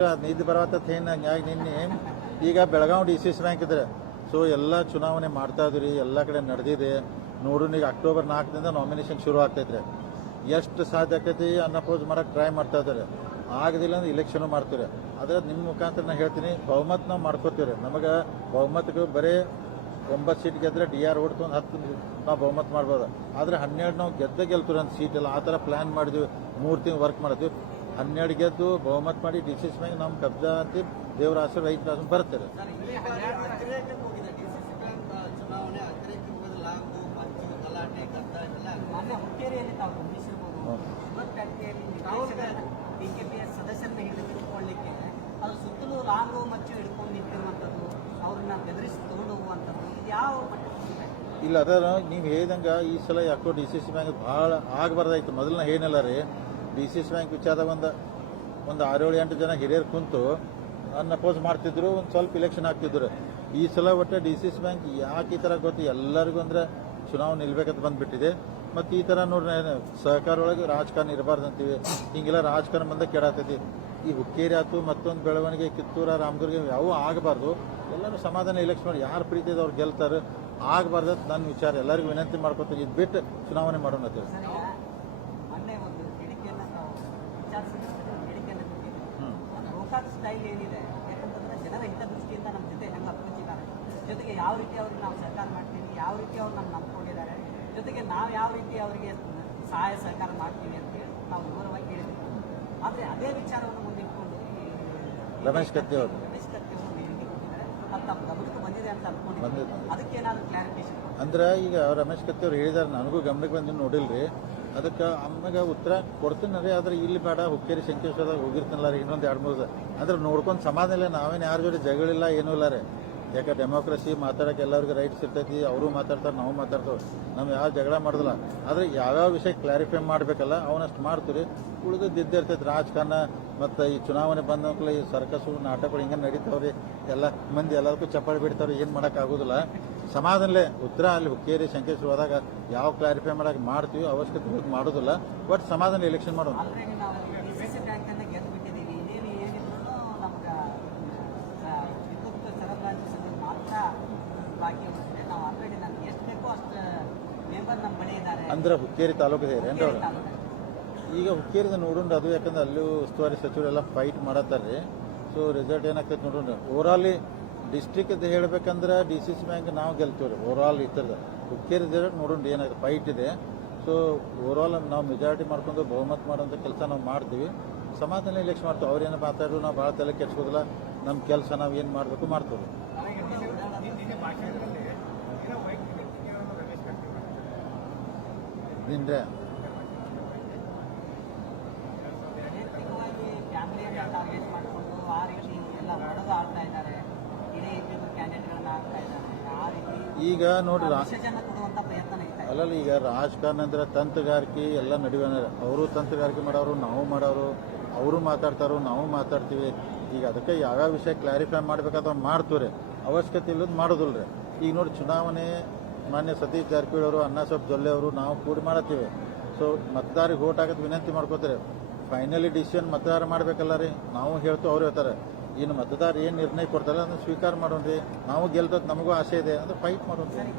ನಿದ್ದೆ ಬರವತ್ತ ಏನು ಹಂಗಾಗಿ ನಿನ್ನೆ ಈಗ Belagavi D C C bank ಇದ್ರೆ. ಸೊ ಎಲ್ಲ ಚುನಾವಣೆ ಮಾಡ್ತಾ ಇದ್ರಿ ಎಲ್ಲ ಕಡೆ ನಡೆದಿದೆ. ನೋಡೋಣ ಈಗ ಅಕ್ಟೋಬರ್ ನಾಲ್ಕದಿಂದ ನಾಮಿನೇಷನ್ ಶುರು ಆಗ್ತೈತ್ರಿ ಎಷ್ಟು ಸಾಧ್ಯ ಆಕೈತಿ ಅನ್ನಪೋಸ್ ಮಾಡೋಕ್ಕೆ ಟ್ರೈ ಮಾಡ್ತಾ ಇದ್ದಾರೆ. ಆಗದಿಲ್ಲ ಅಂದ್ರೆ ಇಲೆಕ್ಷನ್ ಮಾಡ್ತೀರಿ ಅದ್ರ ನಿಮ್ಮ ಮುಖಾಂತರ ನಾನು ಹೇಳ್ತೀನಿ, ಬಹುಮತ ನಾವು ಮಾಡ್ಕೋತೀವಿ ನಮಗೆ ಬಹುಮತಕ್ಕೆ ಬರೀ ಒಂಬತ್ತು ಸೀಟ್ ಗೆದ್ರೆ ಡಿ ಆರ್ ಓಡ್ತು ಒಂದು ಹತ್ತು ನಾವು ಬಹುಮತ ಮಾಡ್ಬೋದು. ಆದ್ರೆ ಹನ್ನೆರಡು ನಾವು ಗೆದ್ದ ಗೆಲ್ತೀವಿ ಅಂತ ಸೀಟ್ ಎಲ್ಲ. ಆ ಥರ ಪ್ಲಾನ್ ಮಾಡಿದ್ವಿ. ಮೂರು ತಿಂಗಳು ವರ್ಕ್ ಮಾಡಿದ್ವಿ ಹನ್ನೆರಡು ಗೆದ್ದು ಬಹುಮತ ಮಾಡಿ ಡಿಸಿಸ್ ಮ್ಯಾಗ ನಮ್ಮ ಕಬ್ಜಾ ಅಂತ ದೇವರ ಆಸೆ ರೈತ ಆಸೆ ಬರ್ತಾರೆ ಇಲ್ಲಿ ಡಿಸಿಸಿ ಸದಸ್ಯರನ್ನ ಅದು ಸುತ್ತಲೂ ರಾಂಗು ಮಚ್ಚು ಹಿಡ್ಕೊಂಡು ನಿಂತಿರುವಂಥದ್ದು ಅವ್ರನ್ನ ಬೆದರಿಸಿ ತಗೊಂಡು ಹೋಗುವಂಥದ್ದು ಯಾವ ಮಟ್ಟಕ್ಕೆ ಇಲ್ಲ ಅದರ ನೀವು ಹೇಳಿದಂಗ ಈ ಸಲ ಯಾಕೋ ಡಿ ಸಿ ಸಿ ಬ್ಯಾಂಕ್ ಭಾಳ ಆಗಬಾರ್ದಾಯ್ತು. ಮೊದಲನೇ ಏನಿಲ್ಲ ರೀ. ಡಿ ಸಿ ಸಿ ಬ್ಯಾಂಕ್ ವಿಚಾರದಾಗ ಒಂದು ಒಂದು ಆರೇಳು ಎಂಟು ಜನ ಹಿರಿಯರು ಕುಂತು ಅನ್ನ ಅಪೋಸ್ ಮಾಡ್ತಿದ್ರು, ಒಂದು ಸ್ವಲ್ಪ ಇಲೆಕ್ಷನ್ ಆಗ್ತಿದ್ರು. ಈ ಸಲ ಒಟ್ಟು ಡಿ ಸಿ ಸಿ ಬ್ಯಾಂಕ್ ಯಾಕೆ ಈ ಥರ ಗೊತ್ತು ಎಲ್ಲರಿಗೂ ಅಂದ್ರೆ ಚುನಾವಣೆ ನಿಲ್ಬೇಕಂತ ಬಂದ್ಬಿಟ್ಟಿದೆ. ಮತ್ತು ಈ ಥರ ನೋಡ್ರಿ ಸಹಕಾರ ಒಳಗೆ ರಾಜಕಾರಣ ಇರಬಾರ್ದು ಅಂತೀವಿ. ಹಿಂಗೆಲ್ಲ ರಾಜಕಾರಣ ಬಂದ ಕೆಡಾತೈತಿ ಈ ಹುಕ್ಕೇರಿ ಆಯ್ತು, ಮತ್ತೊಂದು ಬೆಳವಣಿಗೆ ಕಿತ್ತೂರ, ರಾಮದುರ್ಗ ಯಾವೂ ಆಗಬಾರ್ದು. ಎಲ್ಲರೂ ಸಮಾಧಾನ ಇಲೆಕ್ಷನ್ ಮಾಡಿ ಯಾರು ಪ್ರೀತಿ ಅವ್ರು ಗೆಲ್ತಾರೆ, ಆಗಬಾರ್ದು ನನ್ನ ವಿಚಾರ. ಎಲ್ಲರಿಗೂ ವಿನಂತಿ ಮಾಡ್ಕೊತೀನಿ. ಇದು ಬಿಟ್ಟು ಚುನಾವಣೆ ಮಾಡೋಣ ಅಂತೇಳಿ ಸರಿ ಮೊನ್ನೆ ಒಂದು ಹೇಳಿಕೆಯನ್ನು ತಾವು ವಿಚಾರಿಸಿದ ಹೇಳಿಕೆಯನ್ನು ಕೊಟ್ಟಿದ್ದೀವಿ ಹ್ಮ್. ಅದು ಗೋಕಾಕ್ ಸ್ಟೈಲ್ ಏನಿದೆ ಯಾಕಂತಂದ್ರೆ ಜನರ ಹಿತದೃಷ್ಟಿಯಿಂದ ನಮ್ಮ ಜೊತೆ ಹೆಂಗೆ ಅಪ್ರೋಚ್ ಇದ್ದಾರೆ ಜೊತೆಗೆ ಯಾವ ರೀತಿ ಅವ್ರಿಗೆ ನಾವು ಸಹಕಾರ ಮಾಡ್ತೀವಿ ಯಾವ ರೀತಿ ಅವ್ರು ನಮ್ಮ ನಂಬ್ಕೊಂಡಿದ್ದಾರೆ ಜೊತೆಗೆ ನಾವು ಯಾವ ರೀತಿ ಅವರಿಗೆ ಸಹಾಯ ಸಹಕಾರ ಮಾಡ್ತೀವಿ ಅಂತ ಹೇಳಿ ನಾವು ವಿವರವಾಗಿ ಹೇಳಿದ್ವಿ ಆದರೆ ಅದೇ ವಿಚಾರವನ್ನು ಮುಂದೆ ಇಟ್ಕೊಂಡು ರಮೇಶ್ ಕತ್ತಿ ಅವರು. ರಮೇಶ್ ಕತ್ತಿ ಅವರು ಹೇಳಿಕೆ ಕೊಟ್ಟಿದ್ದಾರೆ. ಅದು ತಮ್ಮ ಗಮನಕ್ಕೆ ಬಂದಿದೆ ಅಂತ ಅನ್ಕೊಂಡಿದ್ದೀವಿ ಬಂದಿದೆ. ಅದಕ್ಕೆ ಏನಾದರೂ ಕ್ಲಾರಿಫಿಕೇಶನ್ ಅಂದ್ರೆ ಈಗ ರಮೇಶ್ ಕತ್ತಿ ಅವ್ರು ಹೇಳಿದಾರೆ ನನಗೂ ಗಮನಕ್ಕೆ ಬಂದು ನೋಡಿಲ್ರಿ. ಅದಕ್ಕೆ ಅಮ್ಮಗೆ ಉತ್ತರ ಕೊಡ್ತೀನಿ ರೀ ಆದ್ರೆ ಇಲ್ಲಿ ಬೇಡ, ಹುಕ್ಕೇರಿ ಶಂಕೇಶ್ವರದಾಗ ಹೋಗಿರ್ತೀನಲ್ಲ ರೀ, ಇನ್ನೊಂದು ಎರಡು ಮೂರು. ಅಂದ್ರೆ ನೋಡ್ಕೊಂಡು ಸಮಾಧಾನ ನಾವೇನು ಯಾರ ಜೋಡಿ ಜಗಳಿಲ್ಲ ಏನೂ ಇಲ್ಲ ರೀ. ಯಾಕೆ ಡೆಮೋಕ್ರಸಿ ಮಾತಾಡಕ್ಕೆ ಎಲ್ಲರಿಗೂ ರೈಟ್ಸ್ ಇರ್ತೈತಿ, ಅವರು ಮಾತಾಡ್ತಾರೆ, ನಾವು ಮಾತಾಡ್ತೇವೆ. ನಾವು ಯಾವ ಜಗಳ ಮಾಡೋದಿಲ್ಲ. ಆದ್ರೆ ಯಾವ್ಯಾವ ವಿಷಯ ಕ್ಲಾರಿಫೈ ಮಾಡಬೇಕಲ್ಲ, ಅವನಷ್ಟು ಮಾಡ್ತೀರಿ ಉಳಿದದ್ದು ಇರ್ತೈತಿ ರಾಜಕಾರಣ, ಮತ್ತು ಈ ಚುನಾವಣೆ ಬಂದ ಈ ಸರ್ಕಸ್ಸು ನಾಟಕಗಳು ಹಿಂಗೆ ನಡೀತಾವ್ರಿ. ಎಲ್ಲ ಮಂದಿ ಎಲ್ಲದಕ್ಕೂ ಚಪ್ಪಾಳೆ ಬಿಡ್ತಾವ್ರಿ ಏನು ಮಾಡೋಕ್ಕಾಗೋದಿಲ್ಲ ಸಮಾಧಾನಲೇ ಉತ್ತರ ಅಲ್ಲಿ ಹುಕ್ಕೇರಿ ಶಂಕೇಶ್ವರ ಹೋದಾಗ ಯಾವ ಕ್ಲಾರಿಫೈ ಮಾಡಕ್ಕೆ ಮಾಡ್ತೀವಿ ಅವಶ್ಯಕತೆ ಮಾಡೋದಿಲ್ಲ. ಬಟ್ ಸಮಾಧಾನ ಎಲೆಕ್ಷನ್ ಮಾಡೋದು ಅಂದ್ರೆ ಹುಕ್ಕೇರಿ ತಾಲೂಕು. ಇದೆ ಈಗ ಹುಕ್ಕೇರಿದ ನೋಡೋಣ ಅದು ಯಾಕಂದ್ರೆ ಅಲ್ಲೂ ಉಸ್ತುವಾರಿ ಸಚಿವರೆಲ್ಲ ಫೈಟ್ ಮಾಡತ್ತಾರ್ರಿ. ಸೊ ರಿಸಲ್ಟ್ ಏನಾಗ್ತೈತೆ ನೋಡೋಣ ಓವರಾಲಿ ಡಿಸ್ಟ್ರಿಕ್ಟ್ ಹೇಳ್ಬೇಕಂದ್ರೆ ಡಿ ಸಿ ಸಿ ಬ್ಯಾಂಕ್ ನಾವು ಗೆಲ್ತೀವಿ ಓವರಾಲ್ ಇತರದ ಥರದ. ರಿಸಲ್ಟ್ ನೋಡೋಣ ಫೈಟ್ ಇದೆ. ಸೊ ಓವರಾಲ್ ನಾವು ಮೆಜಾರಿಟಿ ಮಾಡ್ಕೊಂಡು ಬಹುಮತ ಮಾಡುವಂಥ ಕೆಲಸ ನಾವು ಮಾಡ್ತೀವಿ. ಸಮಾಧಾನ ಎಲೆಕ್ಷನ್ ಮಾಡ್ತೀವಿ. ಅವ್ರೇನು ಮಾತಾಡಿದ್ರು ನಾವು ಭಾಳ ತಲೆ ಕೆಡ್ಸೋದಿಲ್ಲ ನಮ್ಮ ಕೆಲಸ ನಾವು ಏನು ಮಾಡಬೇಕು ಮಾಡ್ತೀವಿ ನಿಂದ್ರೆ? ಆ ರೀತಿ ಎಲ್ಲ ಹೊಡೆದು ಆಡ್ತಾ ಇದ್ದಾರೆ ಇಡೀ ಇಬ್ಬರು ಕ್ಯಾಂಡಿಡೇಟ್ಗಳನ್ನ ಆಗ್ತಾ ಇದ್ದಾರೆ ಆ ರೀತಿ ಈಗ ನೋಡ್ರಿ ಅಲ್ಲಲ್ಲ ಈಗ ರಾಜಕಾರಣ ಅಂದ್ರೆ ತಂತ್ರಗಾರಿಕೆ ಎಲ್ಲ ನಡುವೆ ಅವರು ತಂತ್ರಗಾರಿಕೆ ಮಾಡೋರು ನಾವು ಮಾಡೋರು ಅವರು ಮಾತಾಡ್ತಾರೋ ನಾವು ಮಾತಾಡ್ತೀವಿ. ಈಗ ಅದಕ್ಕೆ ಯಾವ್ಯಾವ ವಿಷಯ ಕ್ಲಾರಿಫೈ ಮಾಡ್ಬೇಕಾದ್ರೆ ಮಾಡ್ತೀವ್ರಿ. ಅವಶ್ಯಕತೆ ಇಲ್ಲದ ಮಾಡೋದಿಲ್ಲ ರೀ ಈಗ ನೋಡಿ ಚುನಾವಣೆ ಮಾನ್ಯ ಸತೀಶ್ ಜಾರಕಿಹೊಳಿ ಅವರು ಅಣ್ಣಾಸಾಬ್ ಜೊಲ್ಲೆ ಅವರು ನಾವು ಕೂಡಿ ಮಾಡತ್ತೀವಿ ಸೊ ಮತದಾರಿಗೆ ಓಟ್ ಹಾಕೋದು ವಿನಂತಿ ಮಾಡ್ಕೋತಾರೆ. ಫೈನಲಿ ಡಿಸಿಷನ್ ಮತದಾರ ಮಾಡ್ಬೇಕಲ್ಲ ರೀ. ನಾವು ಹೇಳ್ತು ಅವ್ರು ಹೇಳ್ತಾರೆ. ಇನ್ನು ಮತದಾರ ಏನು ನಿರ್ಣಯ ಕೊಡ್ತಾರೆ ಅದನ್ನ ಸ್ವೀಕಾರ ಮಾಡೋಣ್ರಿ ನಾವು ಗೆಲ್ತದ ನಮಗೂ ಆಸೆ ಇದೆ ಅಂದ್ರೆ ಫೈಟ್ ಮಾಡೋಣ್ರಿ ಏನು?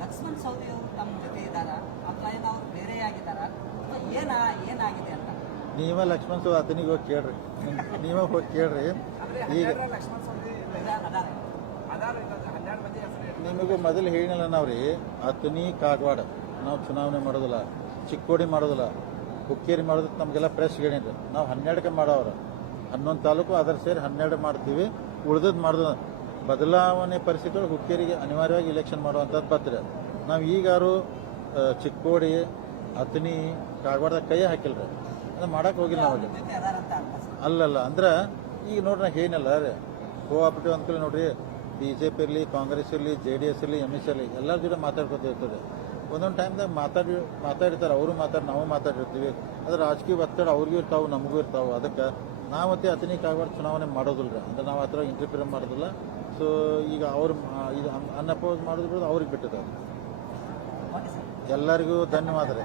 ಲಕ್ಷ್ಮಣ್ ಅವರು ತಮ್ಮ ಜೊತೆ ಇದ್ದಾರಾ? ಅಥವಾ ಏನೋ ಅವ್ರು ಬೇರೆ ಆಗಿದ್ದಾರಾ ಏನ ಏನಾಗಿದೆ ಅಂತ? ನೀವೇ ಲಕ್ಷ್ಮಣ್ ಸೌದಿ ಆತನಿಗೆ ಹೋಗಿ ಕೇಳ್ರಿ. ನೀವೇ ಹೋಗಿ ಕೇಳ್ರಿ. ಈಗ ಲಕ್ಷ್ಮಣ್ ನಿಮಗೂ ಮೊದಲು ಹೇಳಿನಲ್ಲ ನಾವ್ರಿ ರೀ ಅತನಿ ಕಾಗವಾಡ. ನಾವು ಚುನಾವಣೆ ಮಾಡೋದಿಲ್ಲ. ಚಿಕ್ಕೋಡಿ ಮಾಡೋದಿಲ್ಲ, ಹುಕ್ಕೇರಿ ಮಾಡೋದಕ್ಕೆ ನಮಗೆಲ್ಲ ಪ್ರೆಸ್ ಗಿಣಿದ್ರು ನಾವು ಹನ್ನೆರಡಕ್ಕೆ ಮಾಡೋರು ಹನ್ನೊಂದು ತಾಲೂಕು ಅದರ ಸೇರಿ ಹನ್ನೆರಡು ಮಾಡ್ತೀವಿ ಉಳ್ದದ್ದು ಮಾಡೋದು, ಬದಲಾವಣೆ ಪರಿಸ್ಥಿತಿಗಳು ಹುಕ್ಕೇರಿಗೆ ಅನಿವಾರ್ಯವಾಗಿ ಇಲೆಕ್ಷನ್ ಮಾಡುವಂಥದ್ದು ಪತ್ರ. ನಾವು ಈಗಾರು ಚಿಕ್ಕೋಡಿ ಅತ್ನಿ ಕಾಗವಾಡದಾಗ ಕೈ ರೀ ಅದು ಮಾಡಕ್ಕೆ ಹೋಗಿಲ್ಲ ನಾವು ಅಲ್ಲಿ. ಅಲ್ಲಲ್ಲ, ಅಂದ್ರೆ ಈಗ ನೋಡ್ರಿ ನಾ ಏನಲ್ಲ ರೀ. ಕೋಆಪರೇಟಿವ್ ಅಂದ್ಕೊಳ್ಳಿ ನೋಡ್ರಿ ಬಿ ಜೆ ಪಿ ಇರಲಿ, ಕಾಂಗ್ರೆಸ್ ಇರಲಿ ಜೆ ಡಿ ಎಸ್ ಇರಲಿ ಎಂ ಎಸ್ ಇರಲಿ, ಎಲ್ಲರ ಜೊತೆ ಮಾತಾಡ್ಕೊತ ಇರ್ತದೆ. ಒಂದೊಂದು ಟೈಮ್ದಾಗ ಮಾತಾಡಿ, ಮಾತಾಡಿರ್ತಾರೆ. ಅವರು ಮಾತಾಡಿ, ನಾವು ಮಾತಾಡಿರ್ತೀವಿ. ಅದ್ರ ರಾಜಕೀಯ ಒತ್ತಡ ಅವ್ರಿಗೂ ಇರ್ತಾವೆ, ನಮಗೂ ಇರ್ತಾವೆ. ಅದಕ್ಕೆ ನಾವು ಮತ್ತೆ ಅತನಿ ಕಾಗವಾಡ ಚುನಾವಣೆ ಮಾಡೋದಿಲ್ಲ ಅಂದ್ರೆ ನಾವು ಆ ಥರ ಇಂಟರ್ಫಿಯರ್ ಮಾಡೋದಿಲ್ಲ. ಸೊ ಈಗ ಅವ್ರು ಇದು ಅನ್ಅಪೋಸ್ ಮಾಡೋದು ಬಿಡೋದು ಅವ್ರಿಗೆ ಬಿಟ್ಟಿದೆ ಅದು. ಓಕೆ ಸರ್ ಎಲ್ಲರಿಗೂ ಧನ್ಯವಾದ ರೀ